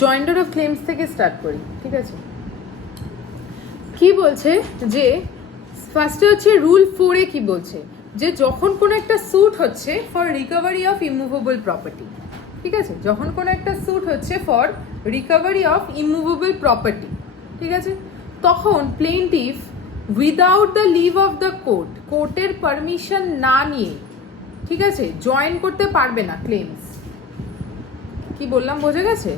Joinder of claims থেকে start করি, ঠিক আছে? কি বলছে যে ফার্স্টে হচ্ছে রুল 4 কি বলছে যে যখন কোনো একটা স্যুট হচ্ছে for recovery of immovable property, ঠিক আছে? যখন কোনো একটা স্যুট হচ্ছে for recovery of immovable property, ঠিক আছে, তখন plaintiff without the leave of the court, কোর্টের পারমিশন না নিয়ে, ঠিক আছে, জয়েন করতে পারবে না ক্লেমস। কি বললাম বোঝা গেছে?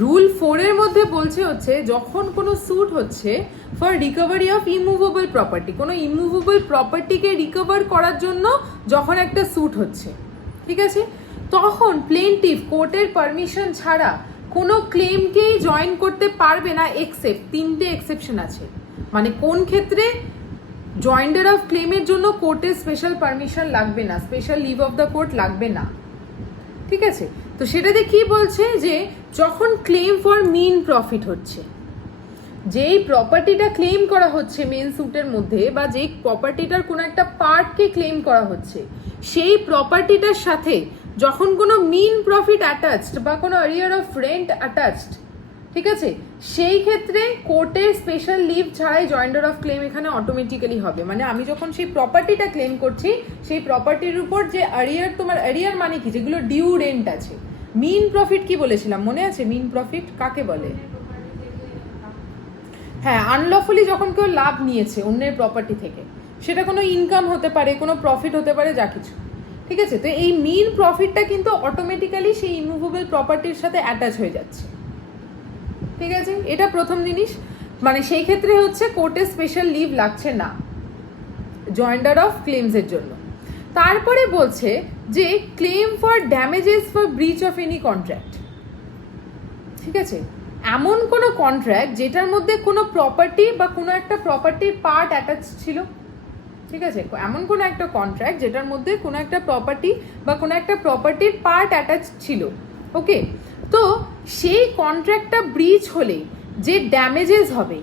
রুল 4 মধ্যে বলছে হচ্ছে যখন কোনো স্যুট হচ্ছে for recovery of immovable property, কোনো ইমুভেবল প্রপার্টিকে রিকভার করার জন্য যখন একটা স্যুট হচ্ছে, ঠিক আছে, তখন প্লেন্টিফ কোর্টের পারমিশন ছাড়া কোনো ক্লেমকেই জয়েন করতে পারবে না, এক্সেপ্ট 3টে এক্সেপশন আছে। মানে কোন ক্ষেত্রে জয়েন্ডার অফ ক্লেমের জন্য কোর্টের স্পেশাল পারমিশন লাগবে না, special leave of the court লাগবে না, ঠিক আছে? তো সেটাতে কি বলছে যে যখন ক্লেম ফর মিন প্রফিট হচ্ছে, যেই প্রপার্টিটা ক্লেম করা হচ্ছে মেন স্যুটের মধ্যে, বা যেই প্রপার্টিটার কোনো একটা পার্টকে ক্লেম করা হচ্ছে, সেই প্রপার্টিটার সাথে যখন কোনো মিন প্রফিট অ্যাটাচড বা কোনো অ্যারিয়ার অফ রেন্ট অ্যাটাচড, ঠিক আছে, সেই ক্ষেত্রে কোর্টের স্পেশাল লিভ ছাড়াই জয়েন্ডার অফ ক্লেম এখানে অটোমেটিক্যালি হবে। মানে আমি যখন সেই প্রপার্টিটা ক্লেম করছি, সেই প্রপার্টির উপর যে অ্যারিয়ার, তোমার অ্যারিয়ার মানে কি, যেগুলো ডিউ রেন্ট আছে। মিন প্রফিট কি বলেছিলাম মনে আছে? মিন প্রফিট কাকে বলে? হ্যাঁ, আনলফুলি যখন কেউ লাভ নিয়েছে অন্যের প্রপার্টি থেকে, সেটা কোনো ইনকাম হতে পারে, কোনো প্রফিট হতে পারে, যা কিছু, ঠিক আছে? তো এই মিন প্রফিটটা কিন্তু অটোমেটিক্যালি সেই ইমুভেবল প্রপার্টির সাথে অ্যাটাচ হয়ে যাচ্ছে, ঠিক আছে? এটা প্রথম জিনিস। মানে সেই ক্ষেত্রে হচ্ছে কোর্টের স্পেশাল লিভ লাগছে না জয়েন্ডার অফ ক্লেমসের জন্য। তারপরে বলছে যে claim for damages for breach of any contract, ঠিক আছে, এমন কোনো কন্ট্রাক্ট যেটার মধ্যে কোনো প্রপার্টি বা কোনো একটা প্রপার্টির পার্ট অ্যাটাচ ছিল, ঠিক আছে, এমন কোনো একটা কন্ট্রাক্ট যেটার মধ্যে কোনো একটা প্রপার্টি বা কোনো একটা প্রপার্টির পার্ট অ্যাটাচ ছিল, ওকে? তো সেই কন্ট্রাক্টটা ব্রিচ হলে যে ড্যামেজেস হবে,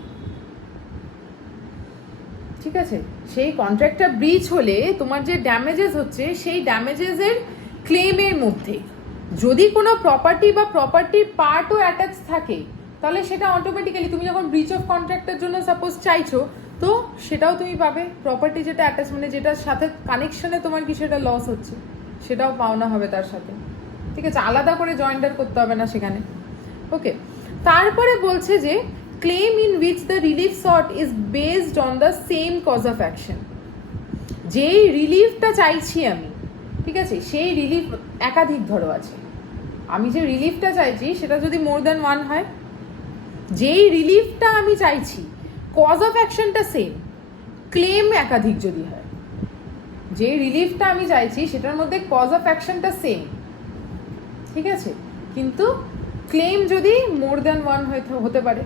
ঠিক আছে, সেই কন্ট্রাক্টটা ব্রিচ হলে তোমার যে ড্যামেজেস হচ্ছে, সেই ড্যামেজেসের ক্লেমের মধ্যে যদি কোনো প্রপার্টি বা প্রপার্টির পার্টও অ্যাটাচ থাকে, তাহলে সেটা অটোমেটিক্যালি তুমি যখন ব্রিচ অফ কন্ট্রাক্টের জন্য সাপোজ চাইছো, তো সেটাও তুমি পাবে। প্রপার্টি যেটা অ্যাটাচ, মানে যেটার সাথে কানেকশনে তোমার কি সেটা লস হচ্ছে, সেটাও পাওনা হবে তার সাথে, ঠিক আছে? আলাদা করে জয়েন্ডার করতে হবে না সেখানে, ওকে? তারপরে বলছে যে claim in which the relief sought is based on the same cause of action, যেই রিলিফটা চাইছি আমি, ঠিক আছে, সেই রিলিফ একাধিক ধরো আছে। আমি যে রিলিফটা চাইছি সেটা যদি মোর দ্যান ওয়ান হয়, যেই রিলিফটা আমি চাইছি কজ অফ অ্যাকশনটা সেম, ক্লেম একাধিক যদি হয়, যে রিলিফটা আমি চাইছি সেটার মধ্যে কজ অফ অ্যাকশনটা সেম, ঠিক আছে, কিন্তু ক্লেম যদি মোর দ্যান ওয়ান হতে পারে,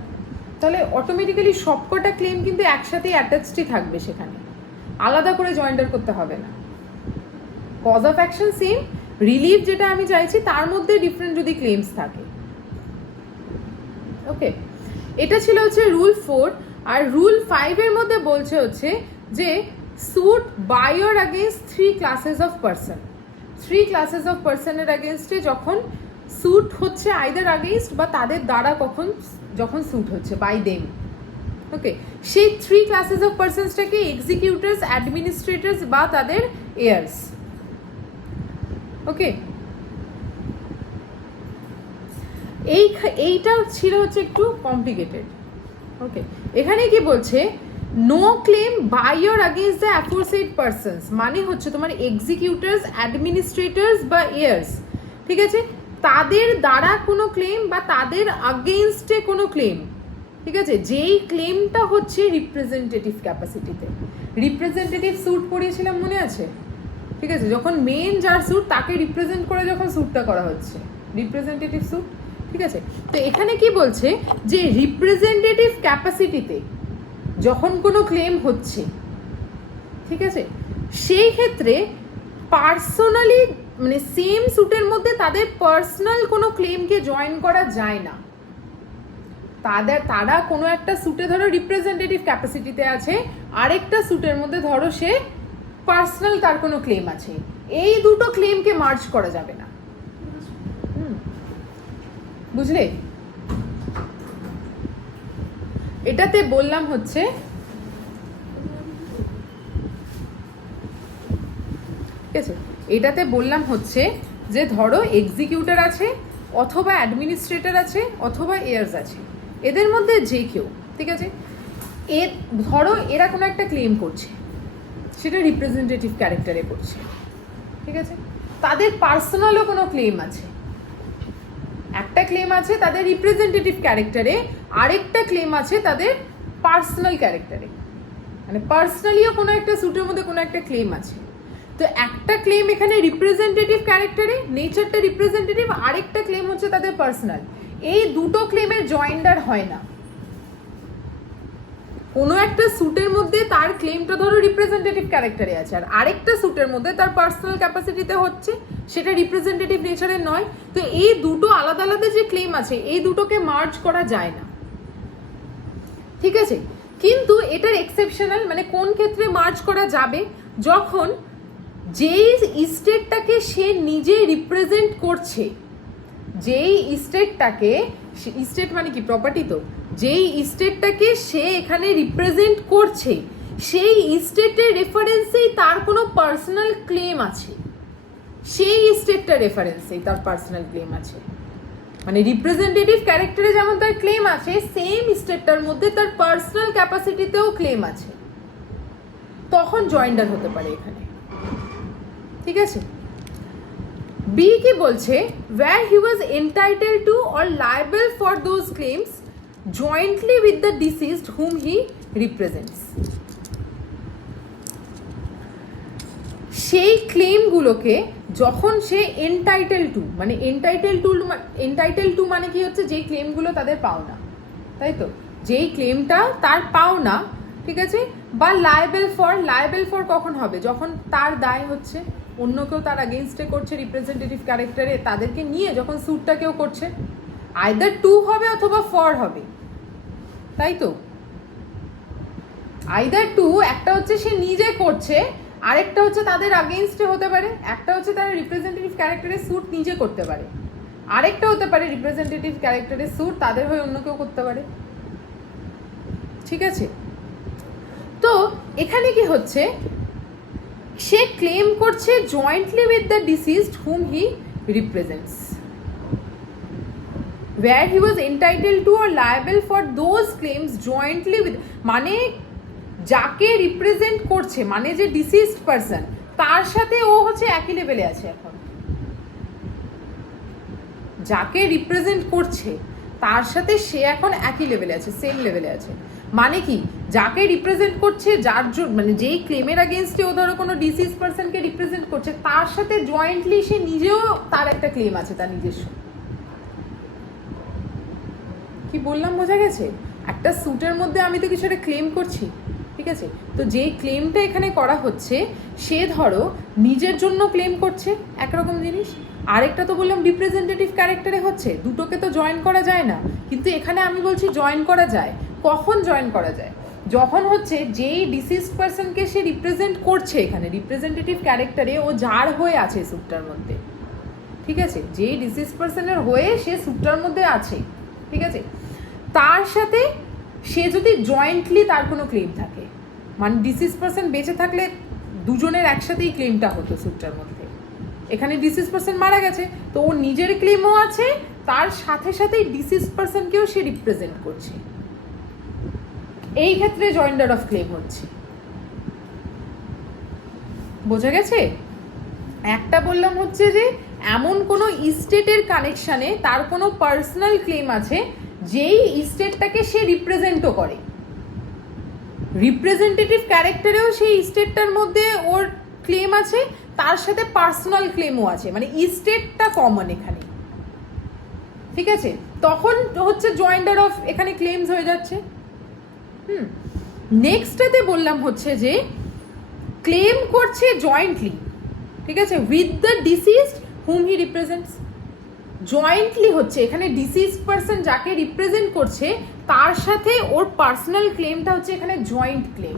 তাহলে অটোমেটিক্যালি সবকটা ক্লেম কিন্তু একসাথে অ্যাটাচডই থাকবে, সেখানে আলাদা করে জয়েন্ডার করতে হবে না। Cause of action same, relief যেটা আমি চাইছি তার মধ্যে ডিফারেন্ট যদি ক্লেমস থাকে, ওকে? এটা ছিল হচ্ছে রুল 4। আর রুল 5 মধ্যে বলছে হচ্ছে যে suit by or against 3 classes of person, 3 classes of পারসনের अगेंस्টে যখন স্যুট হচ্ছে, আইদার अगेंस्ट বা তাদের দ্বারা কখন যখন স্যুট হচ্ছে, বাই দেম, ওকে? সেই 3 ক্লাসেস অফ পারসনসটাকে এক্সিকিউটরস, অ্যাডমিনিস্ট্রেটরস বা তাদের এয়ার্স, ওকে? এইটা ছিল হচ্ছে একটু কমপ্লিকেটেড, ওকে? এখানে কি বলছে, no claim by or against the aforesaid persons, মানে হচ্ছে তোমার এক্সিকিউটরস, অ্যাডমিনিস্ট্রেটরস বা এয়ার্স, ঠিক আছে, তাদের দ্বারা কোনো ক্লেম বা তাদের अगेंस्টে কোনো ক্লেম, ঠিক আছে, যেই ক্লেমটা হচ্ছে রিপ্রেজেন্টেটিভ ক্যাপাসিটিতে। রিপ্রেজেন্টেটিভ স্যুট পড়িয়েছিলাম মনে আছে, ঠিক আছে, যখন মেন যার স্যুট তাকে রিপ্রেজেন্ট করে যখন স্যুটটা করা হচ্ছে, রিপ্রেজেন্টেটিভ স্যুট, ঠিক আছে? তো এখানে কি বলছে যে রিপ্রেজেন্টেটিভ ক্যাপাসিটিতে যখন কোনো ক্লেম হচ্ছে, ঠিক আছে, সেই ক্ষেত্রে পার্সোনালি, মানে সেম স্যুটের মধ্যে তাদের পার্সোনাল কোনো ক্লেমকে জয়েন করা যায় না। তারা কোনো একটা স্যুটে ধরো রিপ্রেজেন্টেটিভ ক্যাপাসিটিতে আছে, আরেকটা স্যুটের মধ্যে ধরো সে পার্সোনাল তার কোনো ক্লেম আছে, এই দুটো ক্লেমকে মার্জ করা যাবে না, বুঝলে? এটাতে বললাম হচ্ছে ঠিক আছে, এটাতে বললাম হচ্ছে যে ধরো এক্সিকিউটর আছে অথবা অ্যাডমিনিস্ট্রেটর আছে অথবা এয়ার্স আছে, এদের মধ্যে যে কেউ, ঠিক আছে, ধরো এরা কোনো একটা ক্লেম করছে, সেটা রিপ্রেজেন্টেটিভ ক্যারেক্টারে করছে, ঠিক আছে, তাদের পার্সোনালও কোনো ক্লেম আছে, একটা ক্লেম আছে তাদের রিপ্রেজেন্টেটিভ ক্যারেক্টারে, আরেকটা ক্লেম আছে তাদের পার্সোনাল ক্যারেক্টারে, মানে পার্সোনালিও কোনো একটা স্যুটের মধ্যে কোনো একটা ক্লেম আছে। তো একটা ক্লেম এখানে রিপ্রেজেন্টেটিভ ক্যারেক্টারে, নেচারটা রিপ্রেজেন্টেটিভ, আরেকটা ক্লেম হচ্ছে তাদের পার্সোনাল। এই দুটো ক্লেমের জয়েন্ডার হয় না। কোনো একটা স্যুটের মধ্যে তার ক্লেমটা ধরো রিপ্রেজেন্টেটিভ ক্যারেক্টারে আছে, আর আরেকটা স্যুটের মধ্যে তার পার্সোনাল ক্যাপাসিটিতে হচ্ছে, সেটা রিপ্রেজেন্টেটিভ নেচারের নয়। তো এই দুটো আলাদা আলাদা যে ক্লেম আছে, এই দুটোকে মার্জ করা যায় না, ঠিক আছে। কিন্তু এটার এক্সেপশনাল, মানে কোন ক্ষেত্রে মার্জ করা যাবে, যখন যেই স্টেটটাকে সে নিজে রিপ্রেজেন্ট করছে, যেই স্টেটটাকে, স্টেট মানে কি প্রপার্টি, তো যেই স্টেটটাকে সে এখানে রিপ্রেজেন্ট করছে সেই স্টেটের রেফারেন্সেই তার কোনো পার্সোনাল ক্লেম আছে, সেই স্টেটটার রেফারেন্সেই তার পার্সোনাল ক্লেম আছে। মানে রিপ্রেজেন্টেটিভ ক্যারেক্টারে যেমন তার ক্লেম আছে, সেম স্টেটটার মধ্যে তার পার্সোনাল ক্যাপাসিটিতেও ক্লেম আছে, তখন জয়েন্ডার হতে পারে এখানে, ঠিক আছে। বি কি বলছে, where he was entitled to or liable for those claims jointly with the deceased whom he represents. সেই ক্লেমগুলোকে যখন সে এন্টাইটেল টু, মানে এন্টাইটেল টু মানে কি হচ্ছে, যেই ক্লেমগুলো তাদের পাওনা, তাই তো, যেই ক্লেমটা তার পাওনা, ঠিক আছে, বা লায়েবল ফর কখন হবে, যখন তার দায় হচ্ছে অন্য কেউ তার আগেনস্টে করছে রিপ্রেজেন্টেটিভ ক্যারেক্টারে, তাদেরকে নিয়ে যখন স্যুটটা কেউ করছে, আইদার টু হবে অথবা ফর হবে, তাই তো, আইদার টু, একটা হচ্ছে সে নিজে করছে, আরেকটা হচ্ছে তাদের আগেনস্টে হতে পারে, একটা হচ্ছে তারা রিপ্রেজেন্টেটিভ ক্যারেক্টারের স্যুট নিজে করতে পারে, আরেকটা হতে পারে রিপ্রেজেন্টেটিভ ক্যারেক্টারের স্যুট তাদের হয়ে অন্য কেউ করতে পারে, ঠিক আছে। তো এখানে কি হচ্ছে, সে ক্লেম করছে jointly with the deceased hmm he represents, where he was entitled to or liable for those claims jointly with, মানে যাকে রিপ্রেজেন্ট করছে, মানে যে ডিসিজড পারসন, তার সাথে ও হচ্ছে একই লেভেলে আছে এখন, যাকে রিপ্রেজেন্ট করছে তার সাথে সে এখন একই লেভেলে আছে, সেম লেভেলে আছে। মানে কি, যাকে রিপ্রেজেন্ট করছে, যার জন্য, মানে যেই ক্লেমের আগেনস্টে ও ধরো কোনো ডিসিজ পারসনকে রিপ্রেজেন্ট করছে, তার সাথে জয়েন্টলি সে নিজেও তার একটা ক্লেম আছে, তার নিজস্ব। কি বললাম বোঝা গেছে? একটা স্যুটের মধ্যে আমি তো কিছু একটা ক্লেম করছি, ঠিক আছে, তো যেই ক্লেমটা এখানে করা হচ্ছে, সে ধরো নিজের জন্য ক্লেম করছে একরকম জিনিস, আরেকটা তো বললাম রিপ্রেজেন্টেটিভ ক্যারেক্টারে হচ্ছে, দুটোকে তো জয়েন করা যায় না, কিন্তু এখানে আমি বলছি জয়েন করা যায়। কখন জয়েন করা যায়? যখন হচ্ছে যেই ডিসিজড পারসনকে সে রিপ্রেজেন্ট করছে এখানে রিপ্রেজেন্টেটিভ ক্যারেক্টারে, ও যার হয়ে আছে স্যুটটার মধ্যে, ঠিক আছে, যেই ডিসিজড পারসনের হয়ে সে স্যুটটার মধ্যে আছে, ঠিক আছে, তার সাথে সে যদি জয়েন্টলি তার কোনো ক্লেম থাকে, মানে ডিসিজ পারসন বেঁচে থাকলে দুজনের একসাথেই ক্লেমটা হতো স্যুটটার মধ্যে, এখানে ডিসিজ পারসন মারা গেছে, তো ওর নিজের ক্লেমও আছে, তার সাথে সাথেই ডিসিজ পারসনকেও সে রিপ্রেজেন্ট করছে, এই ক্ষেত্রে জয়েন্ডার অফ ক্লেম হচ্ছে। বোঝা গেছে? একটা বললাম হচ্ছে যে এমন কোনো স্টেটের কানেকশানে তার কোনো পার্সোনাল ক্লেম আছে, যেই স্টেটটাকে সে রিপ্রেজেন্টও করে, রিপ্রেজেন্টেটিভ ক্যারেক্টারেও সেই স্টেটটার মধ্যে ওর ক্লেম আছে, তার সাথে পার্সোনাল ক্লেমও আছে, মানে স্টেটটা কমন এখানে, ঠিক আছে, তখন হচ্ছে জয়েন্ডার অফ এখানে ক্লেমস হয়ে যাচ্ছে। নেক্সটটাতে বললাম হচ্ছে যে ক্লেম করছে জয়েন্টলি, ঠিক আছে, with the deceased hmm he represents, jointly হচ্ছে এখানে ডিসিজড পারসন যাকে রিপ্রেজেন্ট করছে তার সাথে ওর পার্সোনাল ক্লেমটা হচ্ছে এখানে জয়েন্ট ক্লেম,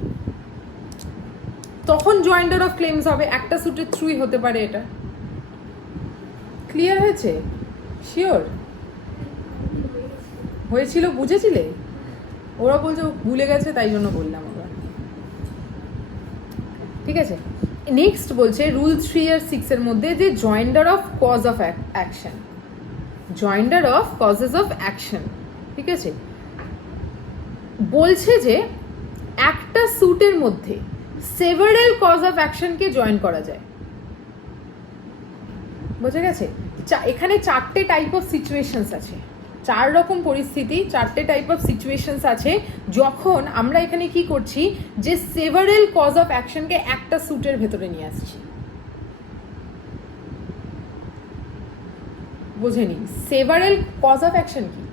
তখন জয়েন্ডার অফ ক্লেমস হবে, একটা স্যুটের থ্রুই হতে পারে এটা। ক্লিয়ার হয়েছে? শিওর হয়েছিল? বুঝেছিলে? ওরা বলছে ও ভুলে গেছে, তাই জন্য বললাম ওরা। ঠিক আছে, নেক্সট বলছে রুল 3 আর 6 এর মধ্যে যে joinder of cause of action, joinder of causes of action. ঠিক আছে, বলছে যে একটা স্যুটের মধ্যে সেভারাল কজ অফ অ্যাকশনকে জয়েন করা যায়। বোঝা গেছে? এখানে 4টে টাইপ অফ সিচুয়েশনস আছে, 4 রকম পরিস্থিতি, 4টে টাইপ অফ সিচুয়েশনস আছে যখন আমরা এখানে কি করছি, যে সেভারাল কজ অফ অ্যাকশনকে একটা স্যুটের ভেতরে নিয়ে আসছি। বুঝে নি সেভারাল কজ অফ অ্যাকশন কি,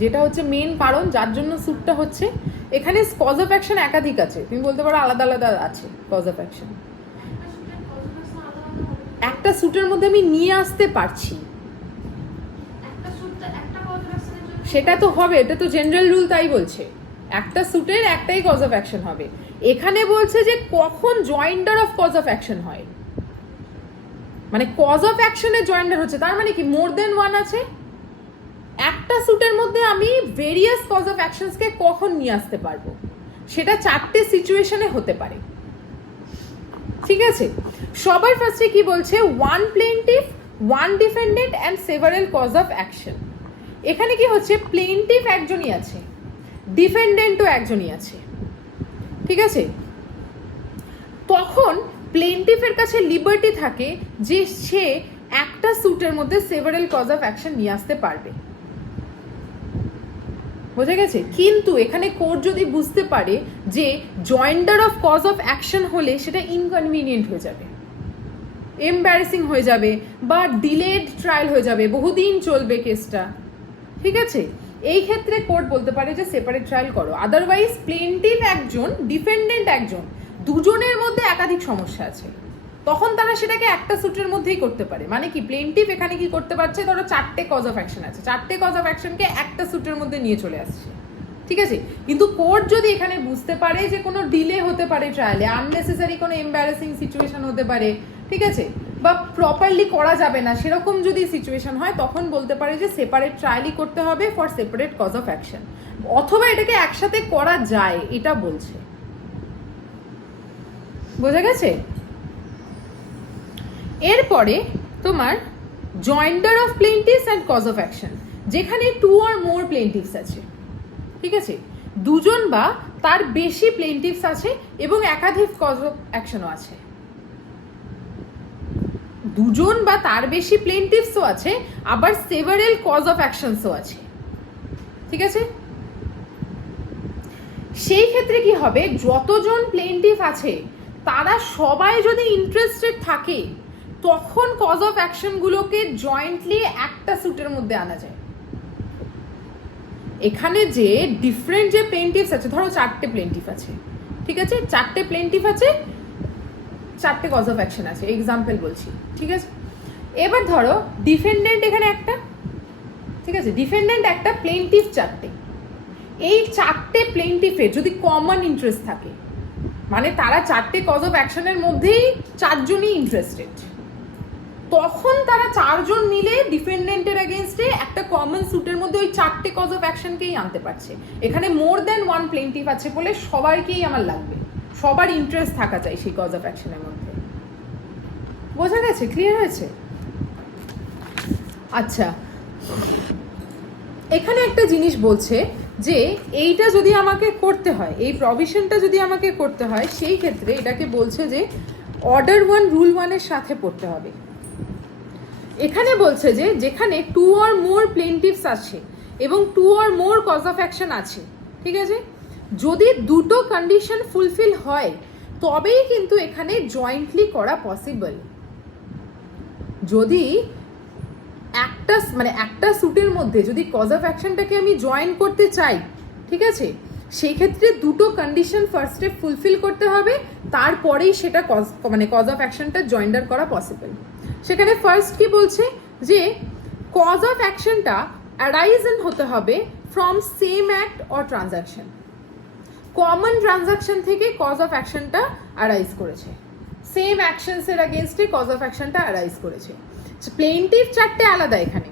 যেটা হচ্ছে মেন কারণ যার জন্য স্যুটটা হচ্ছে। এখানে কজ অফ অ্যাকশন একাধিক আছে, তুমি বলতে পারো আলাদা আলাদা আছে কজ অফ অ্যাকশন। একটা স্যুটের মধ্যে আমি নিয়ে আসতে পারছি, সেটা তো হবে, এটা তো জেনারেল রুল, তাই বলছে একটা স্যুটের একটাই কজ অফ অ্যাকশন হবে। এখানে বলছে যে কখন joinder of cause of action হয়, মানে কজ অফ অ্যাকশনের জয়েন্ডার হচ্ছে, তার মানে কি মোর দেন ওয়ান আছে। একটা স্যুটের মধ্যে আমি ভেরিয়াস কজ অফ অ্যাকশনসকে কখন নিয়ে আসতে পারবো, সেটা 4টে সিচুয়েশনে হতে পারে। ঠিক আছে, সবার ফার্স্টে কি বলছে, one plaintiff, one defendant and several cause of action. এখানে কি হচ্ছে, প্লেন্টিফ একজনই আছে, ডিফেন্ডেন্টও একজনই আছে। ঠিক আছে, তখন প্লেন্টিফের কাছে লিবার্টি থাকে যে সে একটা স্যুটের মধ্যে সেভারাল কজ অফ অ্যাকশন নিয়ে আসতে পারবে। বোঝা গেছে? কিন্তু এখানে কোর্ট যদি বুঝতে পারে যে joinder of cause of action হলে সেটা ইনকনভিনিয়েন্ট হয়ে যাবে, এম্বারেসিং হয়ে যাবে, বা ডিলেড ট্রায়াল হয়ে যাবে, বহুদিন চলবে কেসটা। ঠিক আছে, এই ক্ষেত্রে কোর্ট বলতে পারে যে সেপারেট ট্রায়াল করো। আদারওয়াইজ প্লেন্টিফ একজন, ডিফেন্ডেন্ট একজন, দুজনের মধ্যে একাধিক সমস্যা আছে, তখন তারা সেটাকে একটা স্যুটের মধ্যেই করতে পারে। মানে কি, প্লেন্টিফ এখানে কি করতে পারছে, ধরো 4টে কজ অফ অ্যাকশন আছে, 4টে কজ অফ অ্যাকশনকে একটা স্যুটের মধ্যে নিয়ে চলে আসছে। ঠিক আছে, কিন্তু কোর্ট যদি এখানে বুঝতে পারে যে কোনো ডিলে হতে পারে ট্রায়ালে, আননেসেসারি কোনো এম্বারেসিং সিচুয়েশন হতে পারে, ঠিক আছে, বা প্রপারলি করা যাবে না, সেরকম যদি সিচুয়েশন হয়, তখন বলতে পারে যে সেপারেট ট্রায়ালই করতে হবে for separate cause of action, অথবা এটাকে একসাথে করা যায়, এটা বলছে। বোঝা গেছে? এরপরে তোমার joinder of plaintiffs and cause of action, যেখানে 2 or more প্লেন্টিভস আছে। ঠিক আছে, দুজন বা তার বেশি প্লেন্টিভস আছে এবং একাধিক কজ অফ অ্যাকশনও আছে। দুজন বা তার বেশি প্লেন্টিভসও আছে, আবার সেভারাল কজ অফ অ্যাকশনসও আছে। ঠিক আছে, সেই ক্ষেত্রে কি হবে, যতজন প্লেন্টিভ আছে তারা সবাই যদি ইন্টারেস্টেড থাকে, তখন কজ অফ অ্যাকশনগুলোকে জয়েন্টলি একটা স্যুটের মধ্যে আনা যায়। এখানে যে ডিফারেন্ট যে প্লেন্টিভস আছে, ধরো 4টে প্লেন্টিভ আছে, ঠিক আছে, 4টে প্লেন্টিভ আছে, 4টে কজ অফ অ্যাকশন আছে, এক্সাম্পল বলছি। ঠিক আছে, এবার ধরো ডিফেন্ডেন্ট এখানে একটা, ঠিক আছে, ডিফেন্ডেন্ট একটা, প্লেন্টিভ 4টে। এই 4টে প্লেন্টিফের যদি কমন ইন্টারেস্ট থাকে, মানে তারা 4টে কজ অফ অ্যাকশনের মধ্যেই 4জনই ইন্টারেস্টেড, তখন তারা 4জন মিলে ডিফেন্ডেন্টের এগেনস্টে একটা কমন স্যুটের মধ্যে ওই 4টে কজ অফ অ্যাকশনকেই আনতে পারছে। এখানে মোর দেন ওয়ান প্লেন্টিভ আছে বলে সবাইকেই আমার লাগবে, সবার ইন্টারেস্ট থাকা চাই সেই কজ অফ অ্যাকশনের মধ্যে। বোঝা গেছে? ক্লিয়ার হয়েছে? আচ্ছা, এখানে একটা জিনিস বলছে যে এইটা যদি আমাকে করতে হয়, এই প্রভিশনটা যদি আমাকে করতে হয়, সেই ক্ষেত্রে এটাকে বলছে যে অর্ডার 1 রুল 1-এর সাথে পড়তে হবে। এখানে বলছে যে যেখানে 2 or more প্লেন্টিভস আছে এবং 2 or more cause of action আছে, ঠিক আছে, যদি দুটো কন্ডিশন ফুলফিল হয় তবেই কিন্তু এখানে জয়েন্টলি করা পসিবল। যদি একটা স্যুটের মধ্যে যদি কজ অফ অ্যাকশনটাকে আমি জয়েন করতে চাই, ঠিক আছে, সেই ক্ষেত্রে দুটো কন্ডিশন ফার্স্টে ফুলফিল করতে হবে, তারপরেই সেটা কজ অফ অ্যাকশনটা জয়েন্ডার করা পসিবল। সেখানে ফার্স্ট কি বলছে যে কজ অফ অ্যাকশনটা অ্যারাইজেন হতে হবে from same act or transaction. Common transaction থেকে কজ অফ অ্যাকশনটা অ্যারাইজ করেছে, সেম অ্যাকশনসের এগেনস্টে কজ অফ অ্যাকশনটা অ্যারাইজ করেছে। প্লেন্টিভ 4টে আলাদা, এখানে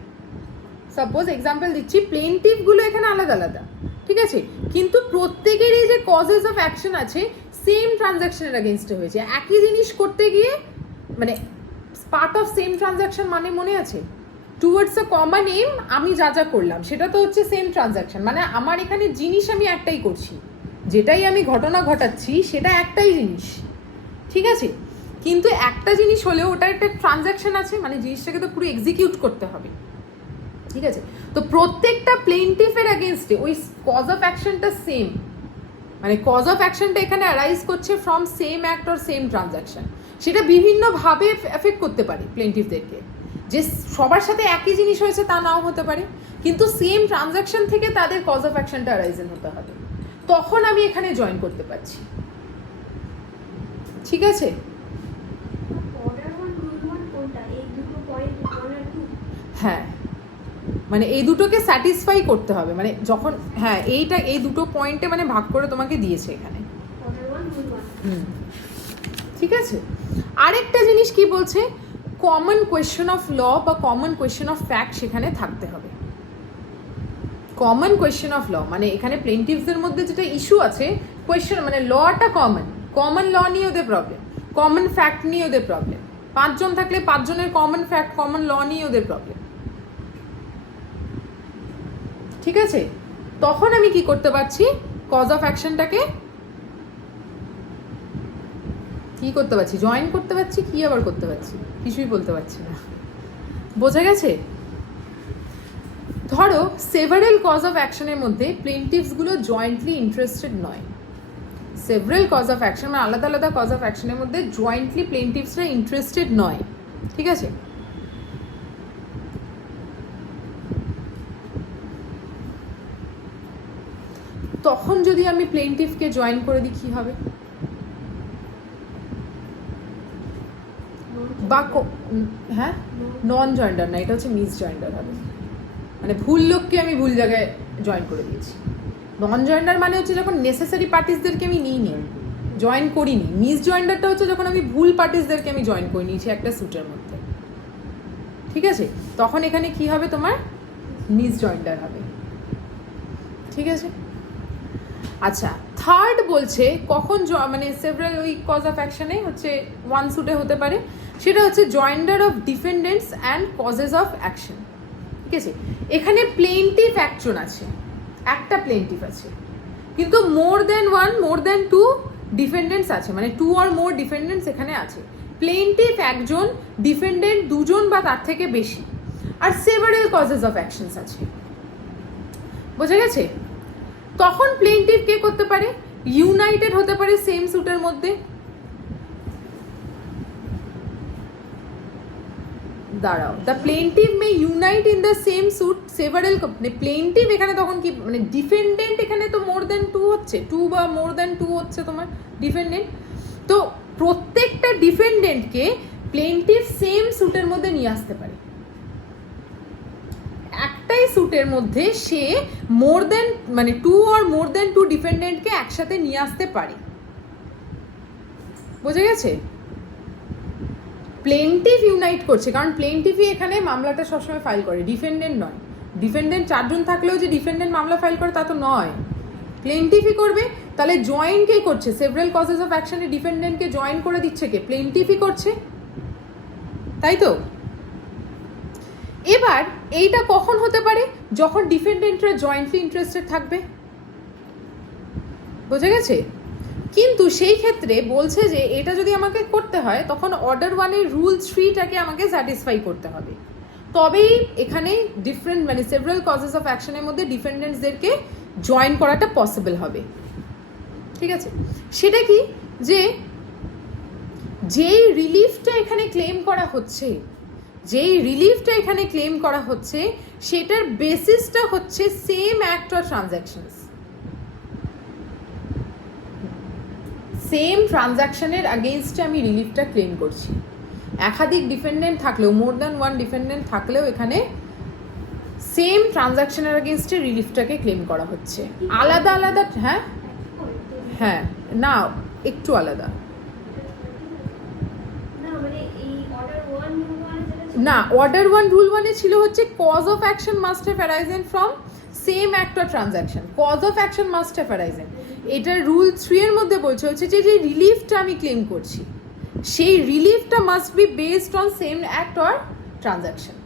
সাপোজ এক্সাম্পল দিচ্ছি, প্লেন্টিভগুলো এখানে আলাদা আলাদা, ঠিক আছে, কিন্তু প্রত্যেকেরই যে কজেস অফ অ্যাকশন আছে সেম ট্রানজ্যাকশনের এগেনস্টে হয়েছে। একই জিনিস করতে গিয়ে মানে পার্ট অফ সেম ট্রানজ্যাকশন মানে মনে আছে, টুয়ার্ডস আ কমন এম আমি যা যা করলাম সেটা তো হচ্ছে সেম ট্রানজ্যাকশন, মানে আমার এখানে জিনিস আমি একটাই করছি, যেটাই আমি ঘটনা ঘটাচ্ছি সেটা একটাই জিনিস, ঠিক আছে, কিন্তু একটা জিনিস হলেও ওটা একটা ট্রানজ্যাকশন আছে, মানে জিনিসটাকে তো পুরো এক্সিকিউট করতে হবে, ঠিক আছে। তো প্রত্যেকটা প্লেন্টিফের এগেনস্টে ওই কজ অফ অ্যাকশনটা সেম, মানে কজ অফ অ্যাকশনটা এখানে অ্যারাইজ করছে from same act or same transaction. সেটা বিভিন্নভাবে এফেক্ট করতে পারে প্লেন্টিফদেরকে, যে সবার সাথে একই জিনিস হয়েছে তা নাও হতে পারে, কিন্তু সেম ট্রানজ্যাকশন থেকে তাদের কজ অফ অ্যাকশনটা অ্যারাইজেন হতে হবে, তখন আমি এখানে জয়েন করতে পারছি, ঠিক আছে। হ্যাঁ, মানে এই দুটোকে স্যাটিসফাই করতে হবে, মানে যখন হ্যাঁ এই দুটো পয়েন্টে মানে ভাগ করে তোমাকে দিয়েছে এখানে, ঠিক আছে। আরেকটা জিনিস কি বলছে, কমন কোয়েশ্চেন অফ ল বা কমন কোয়েশ্চেন অফ ফ্যাক্ট সেখানে থাকতে হবে। কমন কোয়েশ্চেন অফ ল মানে এখানে প্লেন্টিভসদের মধ্যে যেটা ইস্যু আছে, কোয়েশ্চেন মানে লটা কমন ল নিয়ে ওদের প্রবলেম, কমন ফ্যাক্ট নিয়ে ওদের প্রবলেম, 5 জন থাকলে 5 জনের কমন ফ্যাক্ট কমন ল নিয়ে ওদের প্রবলেম, ঠিক আছে। তখন আমি কি করতে পারছি, কজ অফ অ্যাকশনটাকে কি করতে পারছি, জয়েন করতে পারছি, কি আবার করতে পারছি, কিছুই বলতে পারছি না, বোঝা গেছে। ধরো সেভারেল কজ অফ অ্যাকশনের মধ্যে প্লেন্টিভসগুলো জয়েন্টলি ইন্টারেস্টেড নয়, সেভারেল কজ অফ অ্যাকশন মানে আলাদা আলাদা কজ অফ অ্যাকশনের মধ্যে জয়েন্টলি প্লেন্টিভসরা ইন্টারেস্টেড নয়, ঠিক আছে। তখন যদি আমি প্লেন্টিভকে জয়েন করে দিই কি হবে, বা হ্যাঁ নন জয়েন্ডার না, এটা হচ্ছে মিস জয়েন্ডার হবে, মানে ভুল লোককে আমি ভুল জায়গায় জয়েন করে দিয়েছি। নন জয়েন্ডার মানে হচ্ছে যখন নেসেসারি পার্টিসদেরকে আমি নিইনি, জয়েন করিনি। মিস জয়েন্ডারটা হচ্ছে যখন আমি ভুল পার্টিসদেরকে আমি জয়েন করে নিয়েছি একটা স্যুটের মধ্যে, ঠিক আছে, তখন এখানে কি হবে, তোমার মিস জয়েন্ডার হবে, ঠিক আছে। আচ্ছা, থার্ড বলছে কখন মানে সেভারাল ওই কজ অফ অ্যাকশনে হচ্ছে ওয়ান স্যুটে হতে পারে, সেটা হচ্ছে joinder of defendants and causes of action, ঠিক আছে। এখানে প্লেন্টিভ একজন আছে, একটা প্লেন্টিভ আছে, কিন্তু মোর দেন টু ডিফেন্ডেন্টস আছে, মানে 2 or more ডিফেন্ডেন্টস এখানে আছে। প্লেন্টিভ একজন, ডিফেন্ডেন্ট 2 জন বা তার থেকে বেশি, are several causes of actions আছে, বোঝা গেছে। তখন প্লেন্টিভ কে করতে পারে, ইউনাইটেড হতে পারে সেম স্যুটের মধ্যে, দাঁড়াও, the plaintiff may unite in the same suit several, মানে প্লেন্টিভ এখানে তখন কি, মানে ডিফেন্ডেন্ট এখানে তো মোর দেন 2 হচ্ছে, 2 বা মোর দেন 2 হচ্ছে তোমার ডিফেন্ডেন্ট, তো প্রত্যেকটা ডিফেন্ডেন্টকে প্লেন্টিভ সেম স্যুটের মধ্যে নিয়ে আসতে পারে, একটাই স্যুটের মধ্যে সে মোর দেন মানে 2 or more than 2 ডিফেন্ডেন্টকে একসাথে নিয়ে আসতে পারে, বোঝা গেছে। প্লেন্টিভ ইউনাইট করছে, কারণ প্লেন্টিভই এখানে মামলাটা সবসময় ফাইল করে, ডিফেন্ডেন্ট নয়। ডিফেন্ডেন্ট 4 জন থাকলেও যে ডিফেন্ডেন্ট মামলা ফাইল করে তা তো নয়, প্লেন্টিভই করবে। তাহলে জয়েন কে করছে, সেভারাল কজেস অফ অ্যাকশনে ডিফেন্ডেন্টকে জয়েন করে দিচ্ছে কে, প্লেন্টিভই করছে, তাই তো। এবার এইটা কখন হতে পারে, যখন ডিফেন্ডেন্টরা জয়েন্টলি ইন্টারেস্টেড থাকবে, বোঝা গেছে। কিন্তু সেই ক্ষেত্রে বলছে যে এটা যদি আমাকে করতে হয় তখন অর্ডার 1-এর রুল 3টাকে আমাকে স্যাটিসফাই করতে হবে, তবেই এখানে ডিফারেন্ট মানে সেভারাল কজেস অফ অ্যাকশনের মধ্যে ডিফেন্ডেন্টসদেরকে জয়েন করাটা পসিবল হবে, ঠিক আছে। সেটা কি, যে যেই রিলিফটা এখানে ক্লেম করা হচ্ছে সেটার বেসিসটা হচ্ছে same act or transactions, same ট্রানজ্যাকশনের আগেইনস্টে আমি রিলিফটা ক্লেম করছি। একাধিক ডিফেন্ডেন্ট থাকলেও, মোর দ্যান 1 ডিফেন্ডেন্ট থাকলেও এখানে সেম ট্রানজ্যাকশনের আগেইনস্টে রিলিফটাকে ক্লেম করা হচ্ছে, আলাদা আলাদা। হ্যাঁ হ্যাঁ, না একটু আলাদা, না, অর্ডার 1 রুল 1 ছিল হচ্ছে cause of action must have arisen from same act or transaction, cause of action must have arisen. এটা রুল 3 এর মধ্যে বলছে হচ্ছে যে যে রিলিফটা আমি ক্লেম করছি সেই রিলিফটা must be based on same act or transaction.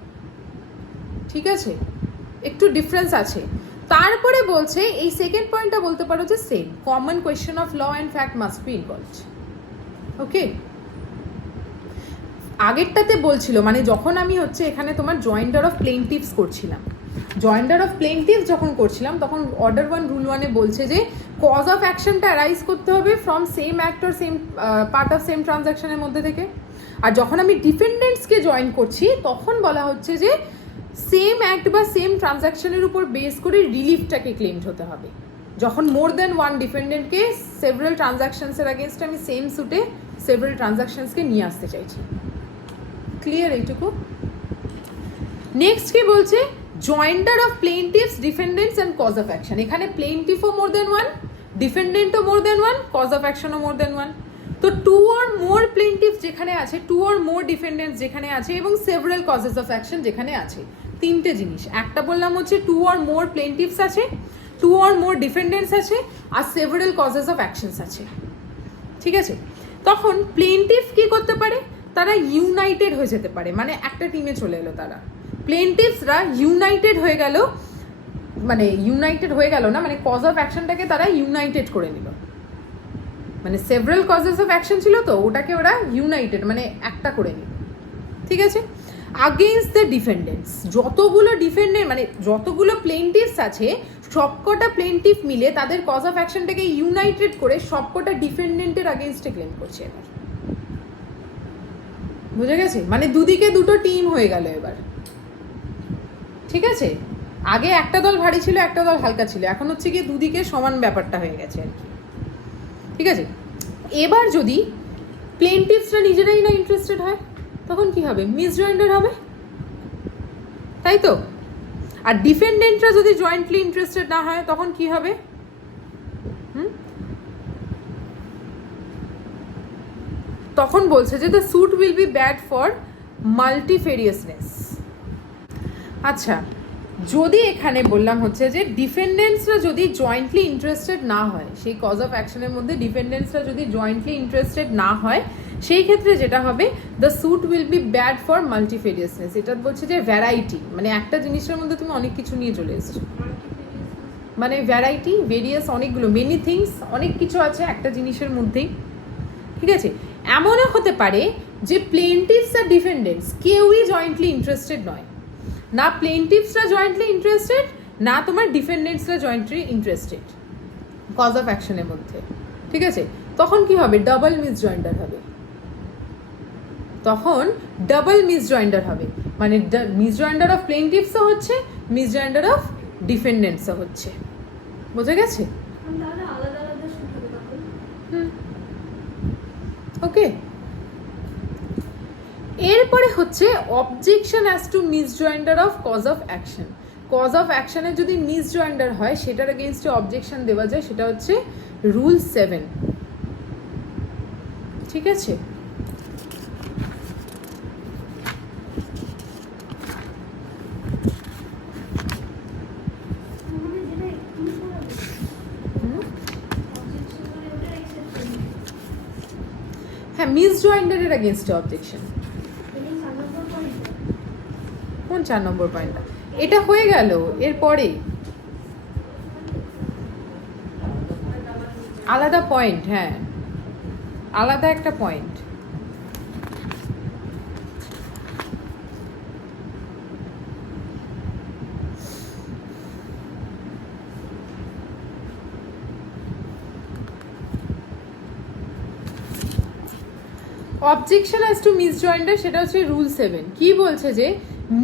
ঠিক আছে, একটু ডিফারেন্স আছে। তারপরে বলছে এই সেকেন্ড পয়েন্টটা বলতে পারো যে same common question of law and fact must be involved. Okay, আগেরটাতে বলছিল মানে যখন আমি হচ্ছে এখানে তোমার জয়েন্ডার অফ প্লেইনটিভস করছিলাম, জয়েন্ডার অফ প্লেইনটিভস যখন করছিলাম তখন অর্ডার 1 রুল 1 বলছে যে কজ অফ অ্যাকশনটা অ্যারাইজ করতে হবে from same act or same part of same ট্রানজাকশনের মধ্যে থেকে। আর যখন আমি ডিফেন্ডেন্টসকে জয়েন করছি তখন বলা হচ্ছে যে সেম অ্যাক্ট বা সেম ট্রানজাকশনের উপর বেস করে রিলিফটাকে ক্লেমড হতে হবে। যখন মোর দ্যান ওয়ান ডিফেন্ডেন্টকে সেভারাল ট্রানজাকশনসের অ্যাগেনস্টে আমি সেম সুটে সেভারাল ট্রানজাকশনসকে নিয়ে আসতে চাইছি। ক্লিয়ার এইটুকু? নেক্সট কি বলছে, joinder of plaintiffs, defendants and cause of action. এখানে প্লেইনটিভও মোর দ্যান ওয়ান, ডিফেন্ডেন্টও more than one, cause of অ্যাকশনও মোর দ্যান ওয়ান। তো 2 or more প্লেইনটিভস যেখানে আছে, 2 or more ডিফেন্ডেন্টস যেখানে আছে এবং সেভারাল কজেস অফ অ্যাকশন যেখানে আছে, তিনটে জিনিস। একটা বললাম হচ্ছে 2 or more প্লেইনটিভস আছে, 2 or more ডিফেন্ডেন্টস আছে আর সেভারাল কজেস অফ অ্যাকশনস আছে। ঠিক আছে, তখন প্লেইনটিভ কি করতে পারে, তারা ইউনাইটেড হয়ে যেতে পারে, মানে একটা টিমে চলে এলো তারা। প্লেইনটিভসরা ইউনাইটেড হয়ে গেল, মানে ইউনাইটেড হয়ে গেল না, মানে কজ অফ অ্যাকশনটাকে তারা ইউনাইটেড করে নিল। মানে সেভারাল কজেস অফ অ্যাকশন ছিল তো ওটাকে ওরা ইউনাইটেড মানে একটা করে নিল। ঠিক আছে, আগেইনস্ট দ্য ডিফেন্ডেন্টস, যতগুলো ডিফেন্ডেন্ট মানে যতগুলো প্লেইনটিভস আছে সবকটা প্লেইনটিভ মিলে তাদের কজ অফ অ্যাকশনটাকে ইউনাইটেড করে সবকটা ডিফেন্ডেন্টের আগেইনস্টে ক্লেম করছে এবার। বুঝে গেছে? মানে দুদিকে দুটো টিম হয়ে গেল এবার। ঠিক আছে, আগে একটা দল ভারী ছিল একটা দল হালকা ছিল, এখন হচ্ছে গিয়ে দুদিকে সমান ব্যাপারটা হয়ে গেছে আর কি। ঠিক আছে, এবার যদি প্লেইনটিভসরা নিজেরাই না ইন্টারেস্টেড হয় তখন কি হবে, মিসজয়েন্ডার হবে, তাই তো? আর ডিফেন্ডেন্টরা যদি জয়েন্টলি ইন্টারেস্টেড না হয় তখন কি হবে? তখন বলছে যে the suit will be bad for multifariousness. আচ্ছা, যদি এখানে বললাম হচ্ছে যে ডিফেন্ডেন্টসরা যদি জয়েন্টলি ইন্টারেস্টেড না হয়, সেই কজ অফ অ্যাকশনের মধ্যে ডিফেন্ডেন্টসরা যদি জয়েন্টলি ইন্টারেস্টেড না হয় সেই ক্ষেত্রে যেটা হবে the suit will be bad for multifariousness. এটা বলছে যে ভ্যারাইটি, মানে একটা জিনিসের মধ্যে তুমি অনেক কিছু নিয়ে চলে এসছো, মানে ভ্যারাইটি ভেরিয়াস অনেকগুলো মেনি থিংস অনেক কিছু আছে একটা জিনিসের মধ্যেই। ঠিক আছে, এমনও হতে পারে যে প্লেইনটিভস আর ডিফেন্ডেন্টস কেউই জয়েন্টলি ইন্টারেস্টেড নয়, না প্লেইনটিভসরা জয়েন্টলি ইন্টারেস্টেড না তোমার ডিফেন্ডেন্টসরা জয়েন্টলি ইন্টারেস্টেড কজ অফ অ্যাকশনের মধ্যে। ঠিক আছে, তখন কি হবে, ডাবল মিসজয়েন্ডার হবে, তখন ডাবল মিসজয়েন্ডার হবে, মানে মিসজয়েন্ডার অফ প্লেইনটিভসও হচ্ছে মিসজয়েন্ডার অফ ডিফেন্ডেন্টসও হচ্ছে। বোঝা গেছে? ওকে, এরপরে হচ্ছে objection as to misjoinder of cause of action. Cause of অ্যাকশনে যদি মিসজয়েন্ডার হয় সেটার এগেইনস্টে অবজেকশন দেওয়া যায়, সেটা হচ্ছে রুল 7। ঠিক আছে, হ্যাঁ মিসজয়েন্ডারের এগেইনস্টে অবজেকশন। কোন 4 নম্বর পয়েন্টটা? এটা হয়ে গেল, এরপরে আলাদা পয়েন্ট, হ্যাঁ আলাদা একটা পয়েন্ট। অবজেকশন অ্যাজ টু মিসজয়েন্ডার সেটা হচ্ছে রুল 7। কি বলছে যে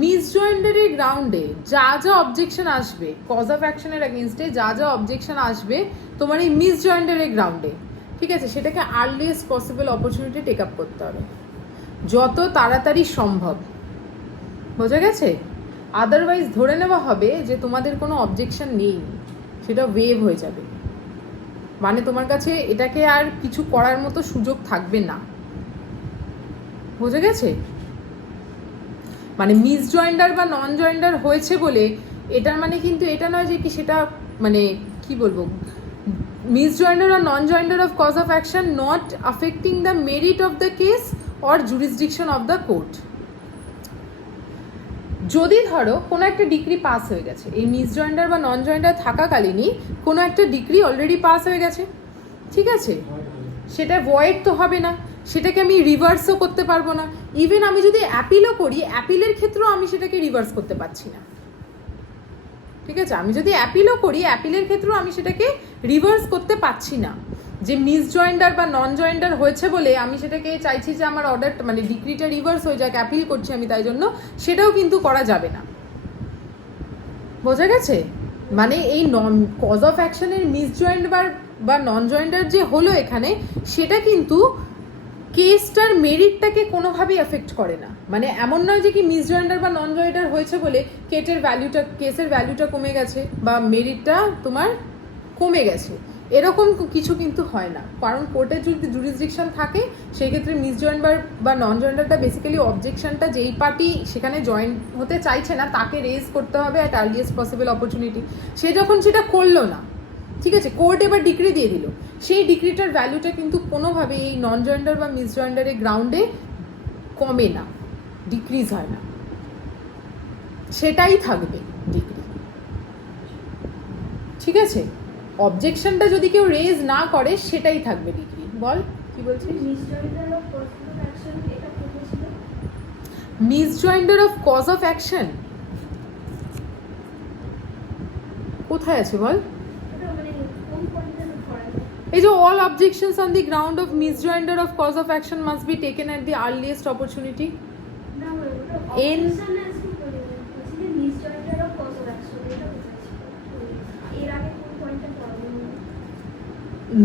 মিসজয়েন্ডারের গ্রাউন্ডে যা যা অবজেকশন আসবে, কজ অফ অ্যাকশনের এগেইনস্টে যা যা অবজেকশন আসবে তোমার এই মিসজয়েন্ডারের গ্রাউন্ডে, ঠিক আছে, সেটাকে earliest possible opportunity take up করতে হবে, যত তাড়াতাড়ি সম্ভব। বোঝা গেছে? আদারওয়াইজ ধরে নেওয়া হবে যে তোমাদের কোনো অবজেকশন নেই, সেটা ওয়েভ হয়ে যাবে, মানে তোমার কাছে এটাকে আর কিছু করার মতো সুযোগ থাকবে না। বুঝে গেছে? মানে মিস জয়েন্ডার বা নন জয়েন্ডার হয়েছে বলে এটার মানে কিন্তু এটা নয় যে কি সেটা মানে কি বলবো, misjoinder or non-joinder of cause of action not affecting the merit of the case or jurisdiction of the court. যদি ধরো কোনো একটা ডিগ্রি পাস হয়ে গেছে, এই মিসজয়েন্ডার বা নন জয়েন্ডার থাকাকালীনই কোনো একটা ডিগ্রি অলরেডি পাস হয়ে গেছে, ঠিক আছে, সেটা ভয়েড তো হবে না, সেটাকে আমি রিভার্সও করতে পারবো না। ইভেন আমি যদি অ্যাপিলও করি, অ্যাপিলের ক্ষেত্রেও আমি সেটাকে রিভার্স করতে পারছি না, ঠিক আছে। আমি যদি অ্যাপিলও করি, অ্যাপিলের ক্ষেত্রেও আমি সেটাকে রিভার্স করতে পারছি না, যে মিসজয়েন্ডার বা নন জয়েন্ডার হয়েছে বলে আমি সেটাকে চাইছি যে আমার অর্ডারটা মানে ডিগ্রিটা রিভার্স হয়ে যাক, অ্যাপিল করছি আমি তাই জন্য, সেটাও কিন্তু করা যাবে না। বোঝা গেছে? মানে এই নন কজ অফ অ্যাকশনের মিসজয়েন্ডার বা নন জয়েন্ডার যে হলো এখানে, সেটা কিন্তু কেসটার মেরিটটাকে কোনোভাবেই এফেক্ট করে না। মানে এমন নয় যে কি মিসজয়েন্ডার বা নন জয়েন্ডার হয়েছে বলে কেসের ভ্যালুটা কমে গেছে বা মেরিটটা তোমার কমে গেছে, এরকম কিছু কিন্তু হয় না। কারণ কোর্টের যদি জুরিসডিকশন থাকে, সেই ক্ষেত্রে মিসজয়েন্ডার বা নন জয়েন্ডারটা বেসিক্যালি অবজেকশনটা যেই পার্টি সেখানে জয়েন হতে চাইছে না তাকে রেজ করতে হবে অ্যাট আর্লিয়েস্ট পসিবল অপরচুনিটি। সে যখন সেটা করলো না, ঠিক আছে, কোর্ট এবার ডিক্রি দিয়ে দিল, সেই ডিক্রিটার ভ্যালুটা কিন্তু কোনোভাবে এই নন জয়েন্ডার বা মিসজয়েন্ডারের গ্রাউন্ডে কমে না, ডিক্রিজ হয় না, সেটাই থাকবে ডিগ্রি, ঠিক আছে। অবজেকশনটা যদি কেউ রেজ না করে সেটাই থাকবে ডিগ্রি। বল কি বলছিস? Misjoinder of cause of action কোথায় আছে বল? এই যে all objections on the ground of misjoinder of cause of action must be taken at the earliest opportunity and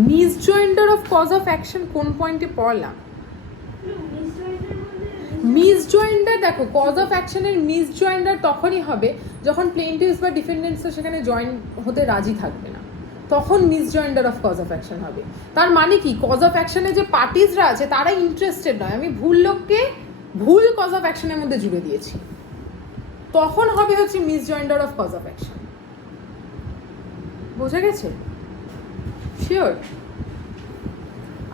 misjoinder of cause of action কোন পয়েন্টে পড়লাম? মিসজয়েন্ডার দেখো, কজ অফ অ্যাকশনের মিসজয়েন্ডার তখনই হবে যখন প্লেইন্টিভস বা ডিফেন্ডেন্টসও সেখানে জয়েন হতে রাজি থাকবে না, তখন মিসজয়েন্ডার অফ কজ অফ অ্যাকশন হবে। তার মানে কি, কজ অফ অ্যাকশনে যে পার্টিসরা আছে তারা ইন্টারেস্টেড নয়, আমি ভুল লোককে ভুল কজ অফ অ্যাকশনের মধ্যে জুড়ে দিয়েছি, তখন হবে হচ্ছে মিসজয়েন্ডার অফ কজ অফ অ্যাকশন। বোঝা গেছে? শিওর?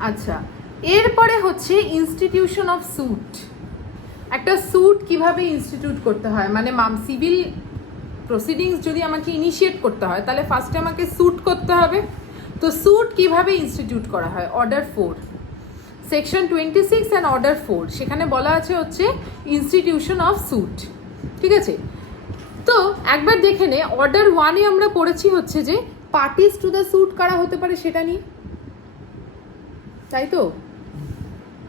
আচ্ছা, এরপরে হচ্ছে ইনস্টিটিউশন অফ স্যুট। একটা স্যুট কিভাবে ইনস্টিটিউট করতে হয়, মানে সিভিল প্রসিডিংস যদি আমাকে ইনিশিয়েট করতে হয় তাহলে ফার্স্টে আমাকে স্যুট করতে হবে। তো স্যুট কিভাবে ইনস্টিটিউট করা হয়? অর্ডার 4 সেকশন 26 অ্যান্ড অর্ডার 4 সেখানে বলা আছে হচ্ছে ইনস্টিটিউশন অফ স্যুট, ঠিক আছে। তো একবার দেখে নে, অর্ডার 1-এ আমরা পড়েছি হচ্ছে যে পার্টিস টু দ্য স্যুট কারা হতে পারে সেটা নিয়ে, তাই তো?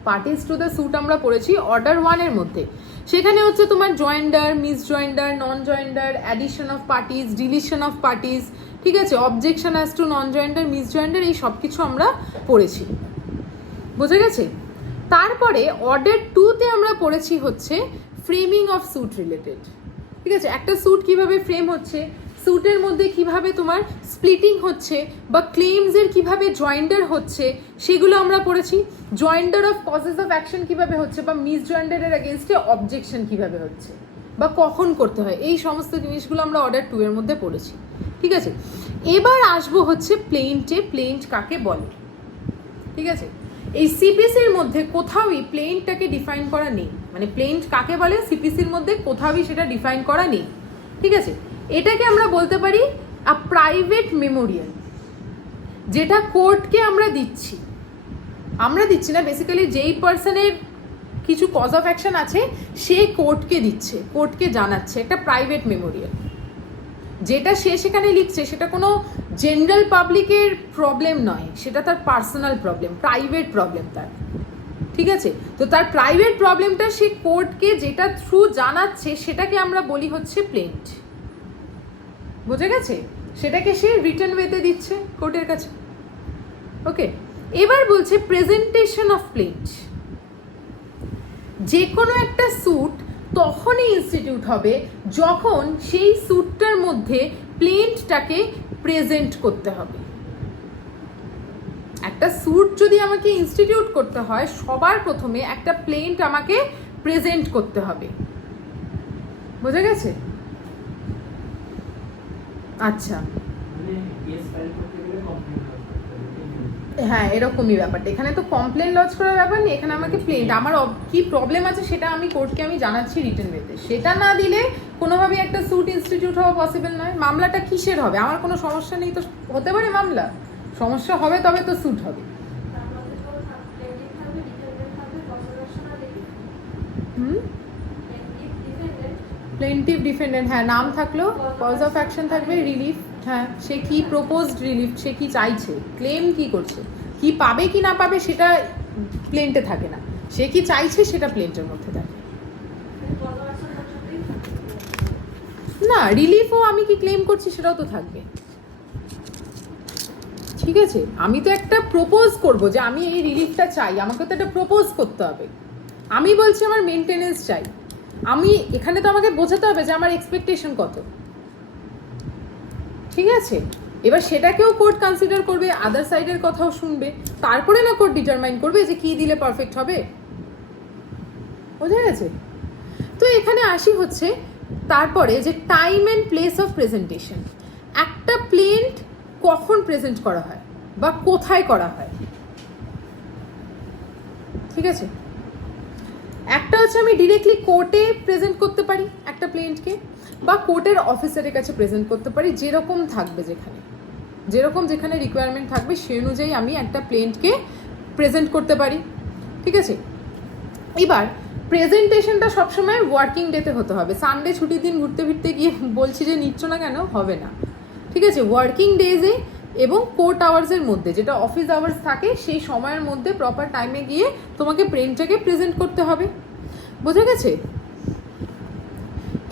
পার্টিস টু দ্য স্যুট আমরা পড়েছি অর্ডার 1-এর মধ্যে। সেখানে হচ্ছে তোমার joinder, misjoinder, non joinder, addition of parties, deletion of parties, ঠিক আছে, objection as to non joinder, misjoinder, এই সব কিছু আমরা পড়েছি। বোঝা গেছে? তারপরে অর্ডার 2-তে আমরা পড়েছি হচ্ছে ফ্রেমিং অফ স্যুট রিলেটেড, ঠিক আছে, একটা স্যুট কিভাবে ফ্রেম হচ্ছে, স্যুটের মধ্যে কিভাবে তোমার স্প্লিটিং হচ্ছে বা ক্লেমসের কিভাবে জয়েন্ডার হচ্ছে সেগুলো আমরা পড়েছি। Joinder of causes of action কিভাবে হচ্ছে বা মিসজয়েন্ডারের এগেনস্টে অবজেকশন কিভাবে হচ্ছে বা কখন করতে হয়, এই সমস্ত জিনিসগুলো আমরা অর্ডার 2-এর মধ্যে পড়েছি, ঠিক আছে। এবার আসবো হচ্ছে প্লেইন্টে। প্লেইন্ট কাকে বলে? ঠিক আছে, এই সিপিসির মধ্যে কোথাওই প্লেইন্টটাকে ডিফাইন করা নেই, মানে প্লেইন্ট কাকে বলে সিপিসির মধ্যে কোথাওই সেটা ডিফাইন করা নেই, ঠিক আছে। এটাকে আমরা বলতে পারি আ প্রাইভেট মেমোরিয়াল, যেটা কোর্টকে আমরা দিচ্ছি না, বেসিক্যালি যেই পার্সনের কিছু কজ অফ অ্যাকশন আছে সে কোর্টকে দিচ্ছে, কোর্টকে জানাচ্ছে, একটা প্রাইভেট মেমোরিয়াল। যেটা সে সেখানে লিখছে সেটা কোনো জেনারেল পাবলিকের প্রবলেম নয়, সেটা তার পার্সোনাল প্রবলেম, প্রাইভেট প্রবলেম তার, ঠিক আছে। তো তার প্রাইভেট প্রবলেমটা সে কোর্টকে যেটা থ্রু জানাচ্ছে সেটাকে আমরা বলি হচ্ছে প্লেইন্ট। বোঝা গেছে? সেটাকে সে রিটেন ওয়েতে দিচ্ছে কোর্টের কাছে, ওকে। এবার বলছে প্রেজেন্টেশন অফ প্লেইন্ট। যে কোনো একটা স্যুট তখনই ইনস্টিটিউট হবে যখন সেই স্যুটটার মধ্যে প্লেইন্টটাকে প্রেজেন্ট করতে হবে। একটা স্যুট যদি আমাকে ইনস্টিটিউট করতে হয় সবার প্রথমে একটা প্লেইন্ট আমাকে প্রেজেন্ট করতে হবে, বোঝা গেছে? আচ্ছা, মানে কেস ফাইল করতে গেলে কমপ্লেইন করতে হবে। হ্যাঁ এরকমই ব্যাপারটা। এখানে তো কমপ্লেন লজ করার ব্যাপার নেই, এখানে আমাকে প্লেন আমার কি প্রবলেম আছে সেটা আমি কোর্টকে আমি জানাচ্ছি রিটেন ওয়েতে। সেটা না দিলে কোনোভাবেই একটা স্যুট ইনস্টিটিউট হওয়া পসিবল নয়। মামলাটা কিসের হবে? আমার কোনো সমস্যা নেই তো হতে পারে মামলা, সমস্যা হবে তবে তো স্যুট হবে। হুম, প্লেন্টিভ ডিফেন্ডেন্ট, হ্যাঁ নাম থাকলো, কজ অফ অ্যাকশন থাকবে, রিলিফ, হ্যাঁ সে কি প্রপোজড রিলিফ, সে কি চাইছে, ক্লেম কি করছে, কি পাবে কি না পাবে সেটা প্লেন্টে থাকে না, সে কি চাইছে সেটা প্লেন্টের মধ্যে থাকে। না রিলিফও আমি কি ক্লেম করছি সেটাও তো থাকবে। ঠিক আছে, আমি তো একটা প্রপোজ করব যে আমি এই রিলিফটা চাই, আমাকে তো একটা প্রপোজ করতে হবে। আমি বলছি আমার মেনটেনেন্স চাই, আমি এখানে তো আমাকে বোঝাতে হবে যে আমার এক্সপেকটেশন কত। ঠিক আছে, এবার সেটাকেও কোর্ট কনসিডার করবে, আদার সাইডের কথাও শুনবে, তারপরে না কোর্ট ডিটারমাইন করবে যে কি দিলে পারফেক্ট হবে। বোঝা গেছে? তো এখানে আসি হচ্ছে তারপরে যে time and place of presentation. একটা প্লেন্ট কখন প্রেজেন্ট করা হয় বা কোথায় করা হয়। ঠিক আছে, একটা হচ্ছে আমি ডিরেক্টলি কোর্টে প্রেজেন্ট করতে পারি একটা প্লেন্টকে, বা কোর্টের অফিসারের কাছে প্রেজেন্ট করতে পারি, যেরকম থাকবে যেখানে রিকোয়ারমেন্ট থাকবে সেই অনুযায়ী আমি একটা প্লেন্টকে প্রেজেন্ট করতে পারি। ঠিক আছে, এবার প্রেজেন্টেশনটা সবসময় ওয়ার্কিং ডেতে হতে হবে। সানডে ছুটির দিন ঘুরতে ফিরতে গিয়ে বলছি যে নিচ্ছ না কেন, হবে না। ঠিক আছে, ওয়ার্কিং ডেজে এবং কোর্ট আওয়ার্সের মধ্যে, যেটা অফিস আওয়ার্স থাকে সেই সময়ের মধ্যে প্রপার টাইমে গিয়ে তোমাকে প্লেনটাকে প্রেজেন্ট করতে হবে। বোঝা গেছে?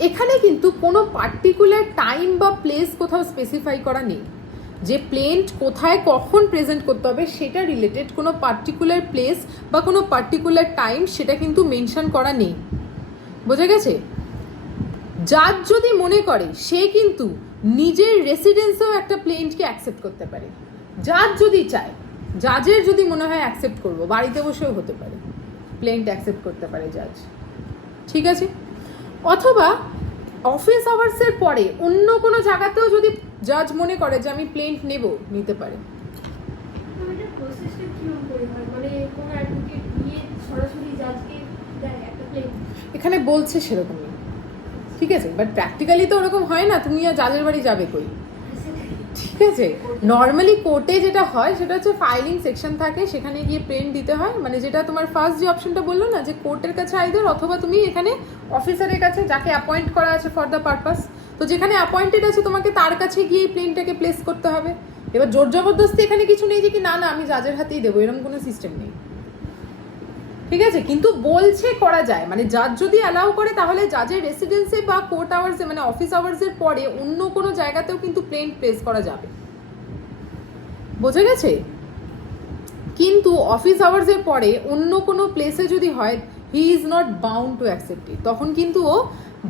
এখানে কিন্তু কোনো পার্টিকুলার টাইম বা প্লেস কোথাও স্পেসিফাই করা নেই যে প্লেন্ট কোথায় কখন প্রেজেন্ট করতে হবে, সেটা রিলেটেড কোনো পার্টিকুলার প্লেস বা কোনো পার্টিকুলার টাইম সেটা কিন্তু মেনশন করা নেই। বোঝা গেছে? জাজ যদি মনে করে সে কিন্তু নিজের রেসিডেন্সেও একটা প্লেন্টকে অ্যাকসেপ্ট করতে পারে, জাজ যদি চায়, জাজের যদি মনে হয় অ্যাকসেপ্ট করবো, বাড়িতে বসেও হতে পারে, প্লেন্ট অ্যাকসেপ্ট করতে পারে জাজ। ঠিক আছে, অথবা অফিস আওয়ার্সের পরে অন্য কোনো জায়গাতেও যদি জাজ মনে করে যে আমি প্লেন্ট নিতে পারে। এখানে বলছে সেরকমই, ঠিক আছে, বাট প্র্যাকটিক্যালি তো ওরকম হয় না, তুমি আর জাজের বাড়ি যাবে কই। ঠিক আছে, নর্মালি কোর্টে যেটা হয় সেটা হচ্ছে ফাইলিং সেকশন থাকে, সেখানে গিয়ে প্রিন্ট দিতে হয়, মানে যেটা তোমার ফার্স্ট যে অপশনটা বললো না যে কোর্টের কাছে আইদার, অথবা তুমি এখানে অফিসারের কাছে যাকে অ্যাপয়েন্ট করা আছে ফর দ্য পারপাস, তো যেখানে অ্যাপয়েন্টেড আছে তোমাকে তার কাছে গিয়ে প্রিন্টটাকে প্লেস করতে হবে। এবার জোর জবরদস্তি এখানে কিছু নেই যে কি না আমি জাজের হাতেই দেবো, এরকম কোনো সিস্টেম নেই। ঠিক আছে, কিন্তু বলছে করা যায়, মানে জাজ যদি অ্যালাউ করে তাহলে জাজের রেসিডেন্সে বা কোর্ট আওয়ার্সে মানে অফিস আওয়ার্সের পরে অন্য কোনো জায়গাতেও কিন্তু প্লেন্ট প্লেস করা যাবে। বোঝা গেছে? কিন্তু অফিস আওয়ার্সের পরে অন্য কোনো প্লেসে যদি হয়, he is not bound to accept it, তখন কিন্তু ও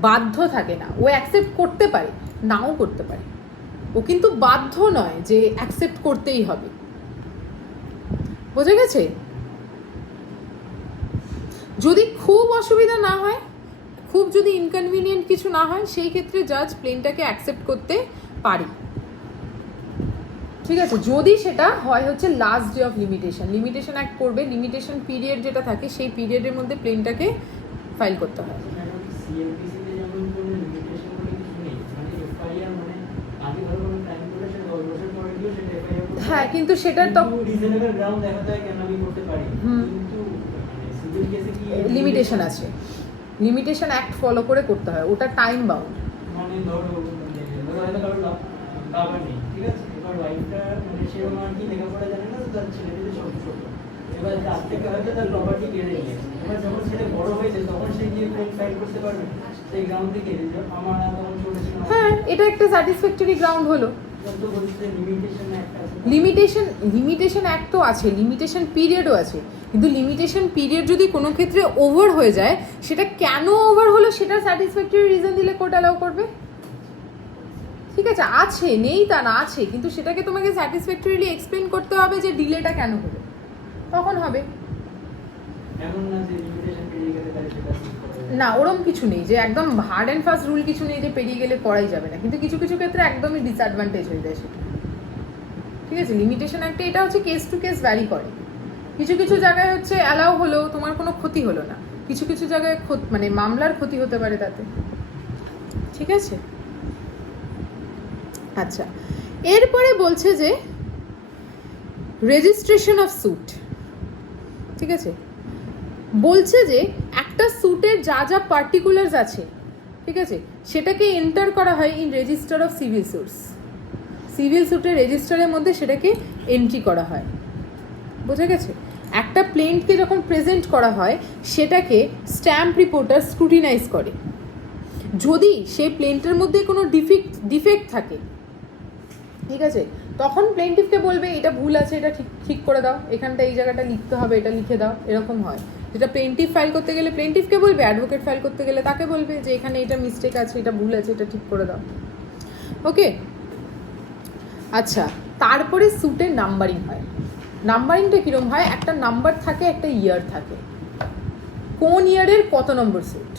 বাধ্য থাকে না, ও অ্যাকসেপ্ট করতে পারে নাও করতে পারে, ও কিন্তু বাধ্য নয় যে অ্যাকসেপ্ট করতেই হবে। বোঝা গেছে? যদি খুব অসুবিধা না হয়, খুব যদি ইনকনভিনিয়েন্ট কিছু না হয়, সেই ক্ষেত্রে জাজ প্লেনটাকে অ্যাকসেপ্ট করতে পারি। ঠিক আছে, যদি সেটা হয় হচ্ছে last day of limitation act করবে, লিমিটেশন পিরিয়ড যেটা থাকে সেই পিরিয়ডের মধ্যে প্লেনটাকে ফাইল করতে হয়। হ্যাঁ, কিন্তু সেটা তো লিমিটেশন আছে, লিমিটেশন অ্যাক্ট ফলো করে করতে হয়, ওটা টাইম বাউন্ড। মানে ধরো বাবা নেই, ঠিক আছে, এবার ওয়াইফটা মানে সেরকম আর কি লেখাপড়া জানে না, তার ছেলেদের সব ছোট, এবার তার থেকে হয়তো তার প্রপার্টি কেড়ে নিয়ে, এবার যখন ছেলে বড় হয়েছে তখন সে গিয়ে ক্লেম ফাইল করতে পারবে সেই গ্রাউন্ড থেকে, আমার তখন ছোট ছিল। হ্যাঁ, এটা একটা স্যাটিসফ্যাক্টরি গ্রাউন্ড হলো। লিমিটেশন অ্যাক্ট তো আছে, লিমিটেশন পিরিয়ডও আছে, কিন্তু লিমিটেশন পিরিয়ড যদি কোনো ক্ষেত্রে ওভার হয়ে যায়, সেটা কেন ওভার হলো সেটা স্যাটিসফ্যাক্টরি রিজন দিলে কোর্ট অ্যালাউ করবে। ঠিক আছে, আছে, নেই তা না, আছে, কিন্তু সেটাকে তোমাকে স্যাটিসফ্যাক্টরিলি এক্সপ্লেন করতে হবে যে ডিলেটা কেন হলো, তখন হবে। এমন না যে লিমিটেশন পিরিয়ডে তাহলে সেটা না ওরম কিছু নেই যে একদম হার্ড অ্যান্ড ফাস্ট রুল কিছু নেই যে পেরিয়ে গেলে করাই যাবে না, কিন্তু কিছু কিছু ক্ষেত্রে একদমই ডিসঅ্যাডভান্টেজ হয়ে যায় সেটা। ঠিক আছে, লিমিটেশন একটা, এটা হচ্ছে কেস টু কেস ভ্যারি করে। কিছু কিছু জায়গায় হচ্ছে অ্যালাউ হলো, তোমার কোনো ক্ষতি হলো না, কিছু কিছু জায়গায় মানে মামলার ক্ষতি হতে পারে তাতে। ঠিক আছে, আচ্ছা এরপরে বলছে যে রেজিস্ট্রেশন অফ স্যুট। ঠিক আছে, বলছে যে একটা স্যুটের যা যা পার্টিকুলার্স আছে, ঠিক আছে, সেটাকে এন্টার করা হয় in register of civil suits. Civil স্যুটের রেজিস্টারের মধ্যে সেটাকে এন্ট্রি করা হয়। বোঝা গেছে? একটা প্লেন্টকে যখন প্রেজেন্ট করা হয় সেটাকে স্ট্যাম্প রিপোর্টার স্ক্রুটিনাইজ করে। যদি সেই প্লেন্টের মধ্যে কোনো ডিফেক্ট থাকে, ঠিক আছে, তখন প্লেন্টিফকে বলবে এটা ভুল আছে, এটা ঠিক করে দাও, এখানটা এই জায়গাটা লিখতে হবে, এটা লিখে দাও, এরকম হয়। যেটা প্লেন্টিফ ফাইল করতে গেলে প্লেন্টিফকে বলবে, অ্যাডভোকেট ফাইল করতে গেলে তাকে বলবে যে এখানে এটা মিস্টেক আছে, এটা ভুল আছে, এটা ঠিক করে দাও। ওকে, আচ্ছা তারপরে স্যুটের নাম্বারিং হয়। নাম্বারিংটা কীরকম হয়? একটা নাম্বার থাকে, একটা ইয়ার থাকে, কোন ইয়ারের কত নম্বর স্যুট,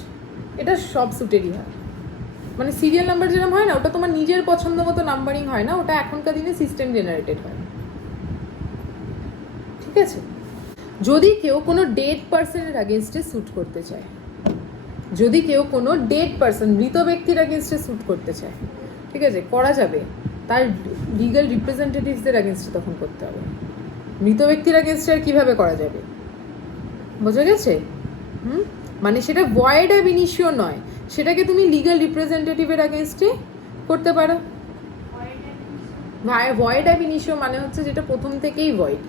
এটা সব স্যুটেরই হয়। মানে সিরিয়াল নাম্বার যেরকম হয় না, ওটা তোমার নিজের পছন্দ মতো নাম্বারিং হয় না, ওটা এখনকার দিনে সিস্টেম জেনারেটেড হয়। ঠিক আছে, যদি কেউ কোনো ডেড পার্সনের আগেনস্টে স্যুট করতে চায়, যদি কেউ কোনো ডেড পার্সন, মৃত ব্যক্তির আগেনস্টে স্যুট করতে চায়, ঠিক আছে, করা যাবে, তার লিগাল রিপ্রেজেন্টেটিভসদের আগেনস্টে তখন করতে হবে। মৃত ব্যক্তির আগেনস্টে আর কীভাবে করা যাবে? বোঝা গেছে? মানে সেটা ভয়েড অ্যাব ইনিশিও নয়, সেটাকে তুমি লিগাল রিপ্রেজেন্টেটিভের আগেনস্টে করতে পারো। ভয়েড অ্যাব ইনিশিও মানে হচ্ছে যেটা প্রথম থেকেই ভয়েড,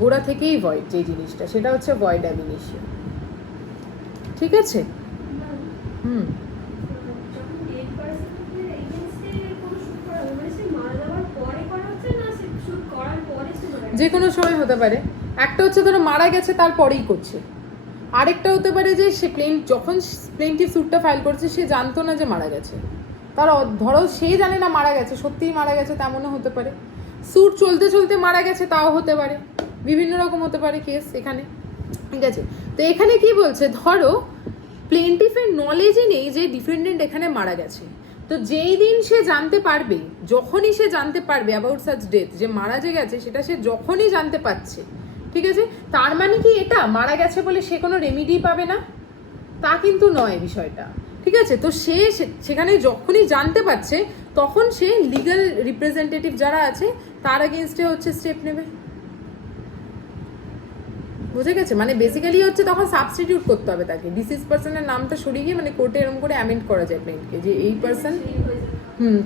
গোড়া থেকেই ভয়েড যে জিনিসটা, সেটা হচ্ছে ভয়েড অ্যাব ইনিশিও। ঠিক আছে? যে কোনো সময় হতে পারে। একটা হচ্ছে ধরো মারা গেছে তারপরেই করছে, আরেকটা হতে পারে যে সে যখন প্লেন্টিফ স্যুটটা ফাইল করছে সে জানতো না যে মারা গেছে, তার ধরো সে জানে না মারা গেছে, সত্যিই মারা গেছে তেমনও হতে পারে। স্যুট চলতে চলতে মারা গেছে তাও হতে পারে, বিভিন্ন রকম হতে পারে কেস এখানে। ঠিক আছে, তো এখানে কি বলছে, ধরো প্লেন্টিফের নলেজে নেই যে ডিফেন্ডেন্ট এখানে মারা গেছে, তো যেই দিন সে জানতে পারবে, যখনই সে জানতে পারবে অ্যাবাউট সাচ ডেথ, যে মারা যে গেছে, সেটা সে যখনই জানতে পারছে, ঠিক আছে, তার মানে কি এটা মারা গেছে বলে সে কোনো রেমিডি পাবে না? তা কিন্তু নয় বিষয়টা। ঠিক আছে, তো সে সেখানে যখনই জানতে পারছে তখন সে লিগ্যাল রিপ্রেজেন্টেটিভ যারা আছে তার এগেনস্টে হচ্ছে স্টেপ নেবে। বুঝে গেছে? মানে বেসিক্যালি হচ্ছে তখন সাবস্টিটিউট করতে হবে তাকে, ডিসিজ পার্সনের নামটা সরিয়ে গিয়ে মানে কোর্টে এরকম করে অ্যামেন্ড করা যায় প্লেন্টকে যে এই পার্সন,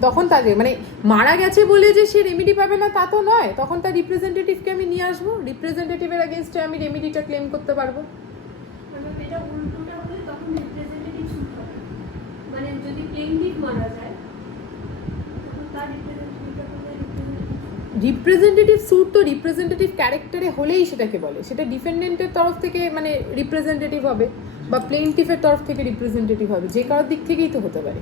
তখন তাকে মানে মারা গেছে বলে যে সে রেমিডি পাবে না তা তো নয়, তখন তার রিপ্রেজেন্টেটিভকে আমি নিয়ে আসবো, রিপ্রেজেন্টেটিভের এগেনস্টে আমি রেমিডিটা ক্লেম করতে পারবো। এটা উল্টোটা হলে তখন রিপ্রেজেন্টেটিভ স্যুট হবে, মানে যদি প্লেন্টিফ মারা যায় তখন তার রিপ্রেজেন্টেটিভ স্যুট তো রিপ্রেজেন্টেটিভ ক্যারেক্টারে হলেই সেটাকে বলে, সেটা ডিফেন্ডেন্টের তরফ থেকে মানে রিপ্রেজেন্টেটিভ হবে বা প্লেন্টিফের তরফ থেকে রিপ্রেজেন্টেটিভ হবে, যে কারোর দিক থেকেই তো হতে পারে।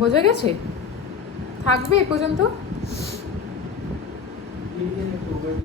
বোঝা গেছে? থাকবে এ পর্যন্ত?